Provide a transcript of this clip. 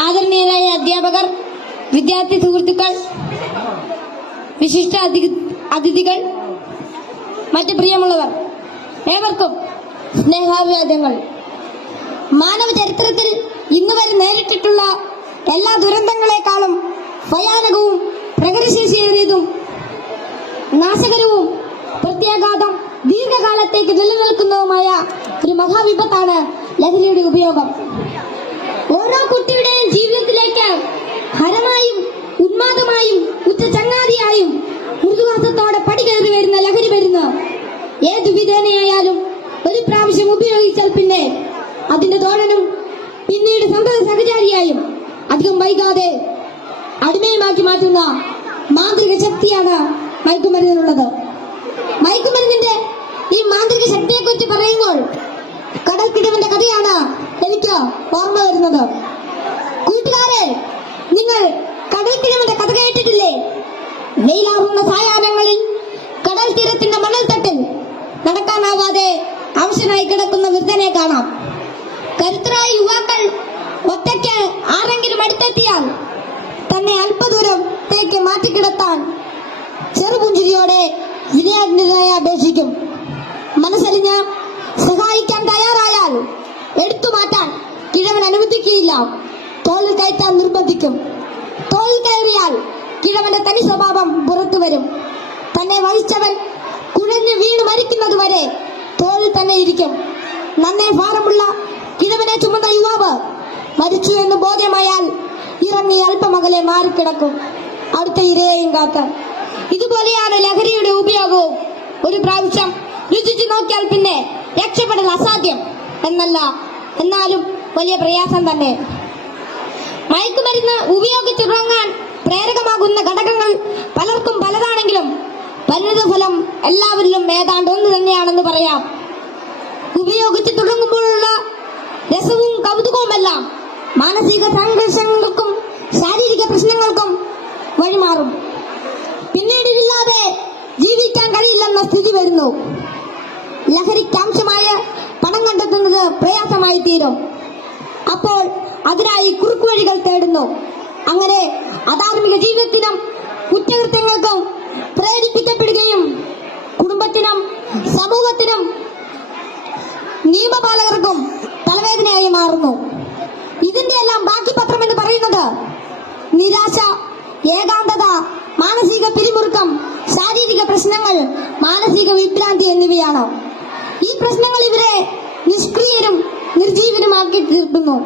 ആദരണീയരായ അധ്യാപകർ, വിദ്യാർത്ഥി സുഹൃത്തുക്കൾ, വിശിഷ്ട അതിഥികൾ, മറ്റ് പ്രിയമുള്ളവർ, ഏവർക്കും സ്നേഹാഭിവാദ്യങ്ങൾ. മാനവ ചരിത്രത്തിൽ ഇന്നുവരെ നേരിട്ടിട്ടുള്ള എല്ലാ ദുരന്തങ്ങളെക്കാളും ഭയാനകവും പ്രകൃതിശേഷിയേറിയതും നാശകരവും പ്രത്യാഘാതം ദീർഘകാലത്തേക്ക് നിലനിൽക്കുന്നതുമായ ഒരു മഹാവിപത്താണ് ലഹരിയുടെ ഉപയോഗം. ഓരോ കുട്ടിയുടെയും ജീവിതത്തിലേക്ക് ഹരമായും ഉന്മാദമായും ഉച്ച ചങ്ങാതിയായും മൃദുവാസത്തോടെ പടികയറി വരുന്ന ലഹരി മരുന്ന് ഏതു വിധേനയായാലും ഒരു പ്രാവശ്യം ഉപയോഗിച്ചാൽ പിന്നെ അതിന്റെ തോഴനും പിന്നീട് സന്തത സഹചാരിയായും അധികം വൈകാതെ അടിമയുമാക്കി മാറ്റുന്ന മാന്ത്രിക ശക്തിയാണ് മയക്കുമരുന്നിനുള്ളത്. മയക്കുമരുന്നിന്റെ ഈ മാന്ത്രിക ശക്തിയെക്കുറിച്ച് പറയുമ്പോൾ കടൽക്കിടവന്റെ കഥയാണ് എനിക്ക് ഓർമ്മ വരുന്നത്. കൂട്ടുകാരെ, നിങ്ങൾ കടൽക്കിടവന്റെ കഥ കേട്ടിട്ടില്ലേ? വെയിലാറുന്ന സായാഹ്നങ്ങളിൽ കടൽ തീരത്തിന്റെ മണൽത്തട്ടിൽ നടക്കാനാവാതെ അവശനായി കിടക്കുന്ന വൃദ്ധനെ കാണാം. കരുത്തരായ യുവാക്കൾ ഒറ്റയ്ക്ക് ആരെങ്കിലും അടുത്തെത്തിയാൽ തന്നെ അല്പദൂരത്തേക്ക് മാറ്റിക്കിടത്താൻ ചെറുപുഞ്ചിരിയോടെ വിനയാജ്ഞനായി അപേക്ഷിക്കും. മനസ്സലിഞ്ഞ് സഹായിക്കാൻ തയ്യാറായാൽ എടുത്തു മാറ്റാൻ കിഴവൻ അനുവദിക്കുകയില്ല. തോളിൽ കയറ്റാൻ നിർബന്ധിക്കും. തോളിൽ കയറിയാൽ കിഴവന്റെ തനി സ്വഭാവം പുറത്തു വരും. തന്നെ വഹിച്ചവൻ കുഴഞ്ഞു വീണ് മരിക്കുന്നതുവരെ തോളിൽ തന്നെ ഇരിക്കും. നന്നേ ഭാരമുള്ള കിഴവനെ ചുമന്ന യുവാവ് മരിച്ചു എന്ന് ബോധ്യമായാൽ ഇറങ്ങി അല്പമകലെ മാറിക്കിടക്കും, അടുത്ത ഇരയെയും കാക്കാൻ. ഇതുപോലെയാണ് ലഹരിയുടെ ഉപയോഗവും. ഒരു പ്രാവശ്യം രുചിച്ചു നോക്കിയാൽ പിന്നെ രക്ഷപ്പെടൽ അസാധ്യം എന്നല്ല, എന്നാലും വലിയ പ്രയാസം തന്നെ. മയക്കുമരുന്ന് ഉപയോഗിച്ചു തുടങ്ങാൻ പ്രേരകമാകുന്ന ഘടകങ്ങൾ പലർക്കും പലതാണെങ്കിലും പരിണിതഫലം എല്ലാവരിലും ഏതാണ്ട് ഒന്ന് തന്നെയാണെന്ന് പറയാം. ഉപയോഗിച്ചു തുടങ്ങുമ്പോഴുള്ള രസവും കൗതുകവുമെല്ലാം മാനസിക സംഘർഷങ്ങൾക്കും ശാരീരിക പ്രശ്നങ്ങൾക്കും വഴിമാറും. പിന്നീട് ഇതില്ലാതെ ജീവിക്കാൻ കഴിയില്ലെന്ന സ്ഥിതി വരുന്നു. ലഹരിക്കാംശമായ പണം കണ്ടെത്തുന്നത് പ്രയാസമായി തീരും. അപ്പോൾ അതിനായി കുറുക്കുവഴികൾ തേടുന്നു. അങ്ങനെ അധാർമിക ജീവിതത്തിനും കുറ്റകൃത്യങ്ങൾക്കും പ്രേരിപ്പിക്കപ്പെടുകയും കുടുംബത്തിനും സമൂഹത്തിനും നിയമപാലകർക്കും തലവേദനയായി മാറുന്നു. ഇതിന്റെ എല്ലാം ബാക്കി പത്രം എന്ന് പറയുന്നത് നിരാശ, ഏകാന്തത, മാനസിക പിരിമുറുക്കം, ശാരീരിക പ്രശ്നങ്ങൾ, മാനസിക വിഭ്രാന്തി എന്നിവയാണ്. ഈ പ്രശ്നങ്ങൾ ഇവരെ നിഷ്ക്രിയരും നിർജീവനുമാക്കി തീർക്കുന്നു.